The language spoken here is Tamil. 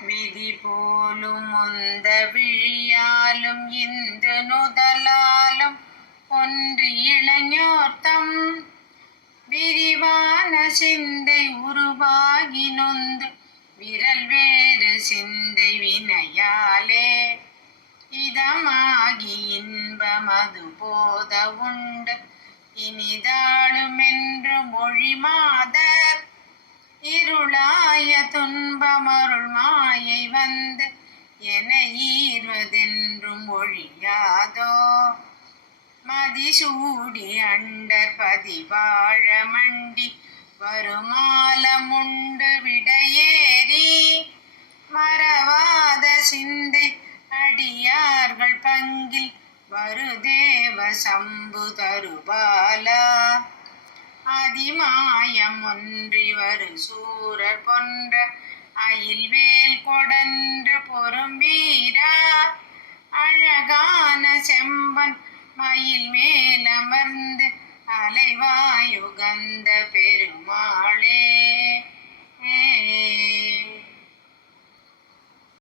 விதி போலும் உந்த விழியாலும் இந்து நுதலாலும் ஒன்று இளைஞர்த்தம். விரிவான சிந்தை உருவாகி நொந்து விரல் வேறு சிந்தை வினையாலே. இதமாகி இன்பமது போத உண்டு. இனிதாளுமென்று மொழி மாத இருளாய துன்பமருள் மாயை வந்து என ஈர்வதென்றும் ஒழியாதோ? மதிசூடி அண்டர் பதிவாழ மண்டி வருமாலமுண்டு விடையேறி மறவாத சிந்தை அடியார்கள் பங்கில் வருதேவ சம்பு தருபாலா அதிமாயம் ஒன்றி வரு சூரர் கொன்ற அயில்வேல் கொடன்று பொறும்பீரா. அழகான செம்பன் மயில் மேலமர்ந்து அலைவாயுகந்த பே